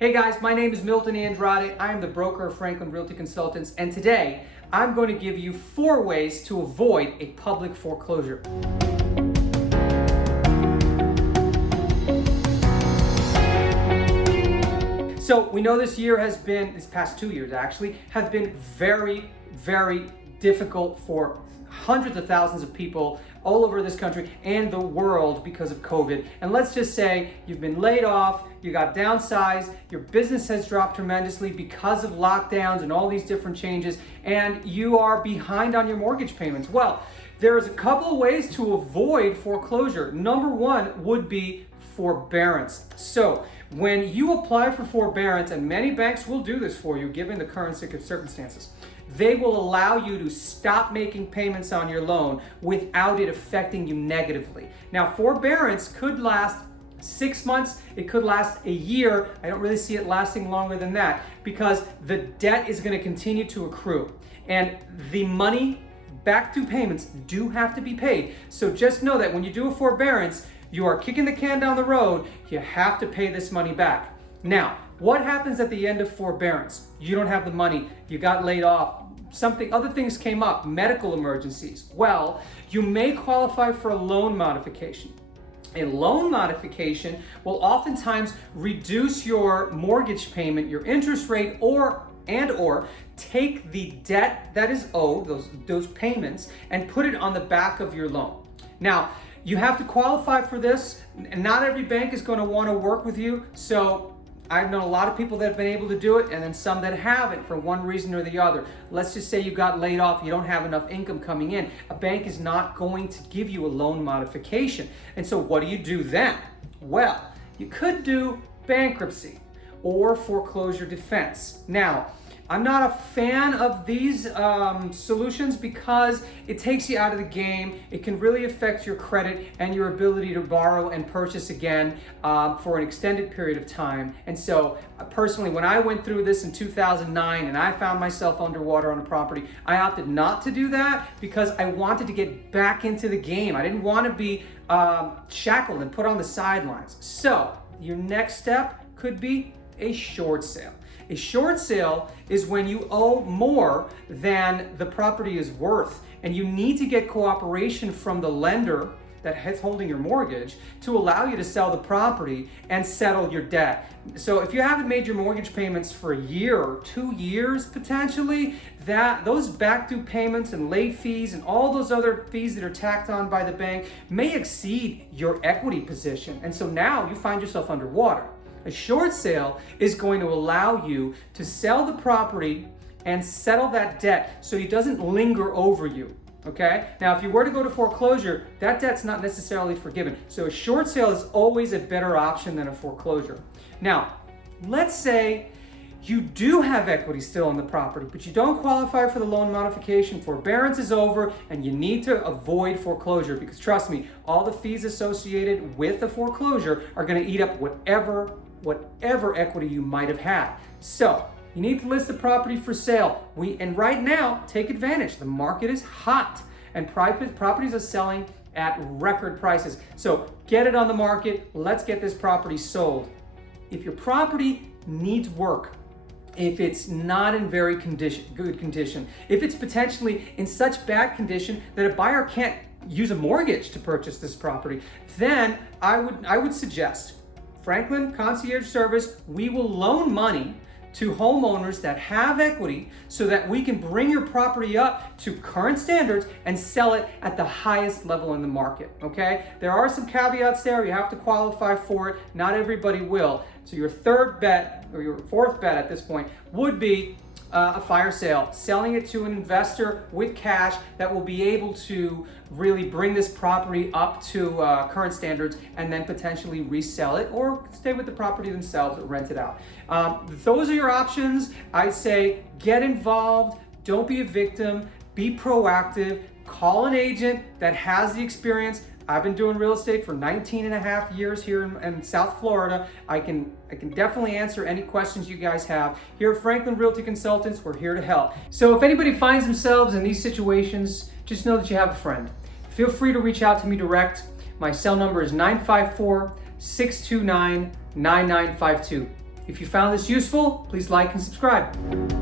Hey guys, my name is Milton Andrade. I am the broker of Franklin Realty Consultants, and today I'm going to give you 4 ways to avoid a public foreclosure. So we know this past 2 years actually, have been very, very difficult for hundreds of thousands of people all over this country and the world because of COVID. And let's just say you've been laid off, you got downsized, your business has dropped tremendously because of lockdowns and all these different changes, and you are behind on your mortgage payments. Well, there's a couple of ways to avoid foreclosure. Number 1 would be forbearance. So when you apply for forbearance, and many banks will do this for you given the current circumstances, they will allow you to stop making payments on your loan without it affecting you negatively. Now, forbearance could last 6 months, it could last a year. I don't really see it lasting longer than that because the debt is going to continue to accrue, and the money back due payments do have to be paid. So just know that when you do a forbearance, you are kicking the can down the road. You have to pay this money back. Now, what happens at the end of forbearance? You don't have the money, you got laid off, other things came up, medical emergencies. Well, you may qualify for a loan modification. A loan modification will oftentimes reduce your mortgage payment, your interest rate, or take the debt that is owed, those payments, and put it on the back of your loan. Now, you have to qualify for this, and not every bank is going to want to work with you. So I've known a lot of people that have been able to do it, and then some that haven't for one reason or the other. Let's just say you got laid off, you don't have enough income coming in. A bank is not going to give you a loan modification. And so what do you do then? Well, you could do bankruptcy or foreclosure defense. Now, I'm not a fan of these solutions because it takes you out of the game. It can really affect your credit and your ability to borrow and purchase again for an extended period of time. And so personally, when I went through this in 2009 and I found myself underwater on a property, I opted not to do that because I wanted to get back into the game. I didn't want to be shackled and put on the sidelines. So your next step could be a short sale. A short sale is when you owe more than the property is worth, and you need to get cooperation from the lender that's holding your mortgage to allow you to sell the property and settle your debt. So if you haven't made your mortgage payments for a year or 2 years potentially, those back due payments and late fees and all those other fees that are tacked on by the bank may exceed your equity position. And so now you find yourself underwater. A short sale is going to allow you to sell the property and settle that debt so it doesn't linger over you, okay? Now, if you were to go to foreclosure, that debt's not necessarily forgiven. So a short sale is always a better option than a foreclosure. Now, let's say you do have equity still in the property, but you don't qualify for the loan modification. Forbearance is over, and you need to avoid foreclosure because trust me, all the fees associated with the foreclosure are going to eat up whatever equity you might have had. So you need to list the property for sale. And right now, take advantage. The market is hot and properties are selling at record prices. So get it on the market. Let's get this property sold. If your property needs work, if it's not in very good condition, if it's potentially in such bad condition that a buyer can't use a mortgage to purchase this property, then I would suggest Franklin Concierge Service. We will loan money to homeowners that have equity so that we can bring your property up to current standards and sell it at the highest level in the market, okay? There are some caveats there. You have to qualify for it. Not everybody will. So your third bet, or your fourth bet at this point, would be a fire sale, selling it to an investor with cash that will be able to really bring this property up to current standards and then potentially resell it or stay with the property themselves or rent it out. Those are your options. I'd say get involved, don't be a victim, be proactive, call an agent that has the experience. I've been doing real estate for 19 and a half years here in South Florida. I can definitely answer any questions you guys have. Here at Franklin Realty Consultants, we're here to help. So if anybody finds themselves in these situations, just know that you have a friend. Feel free to reach out to me direct. My cell number is 954-629-9952. If you found this useful, please like and subscribe.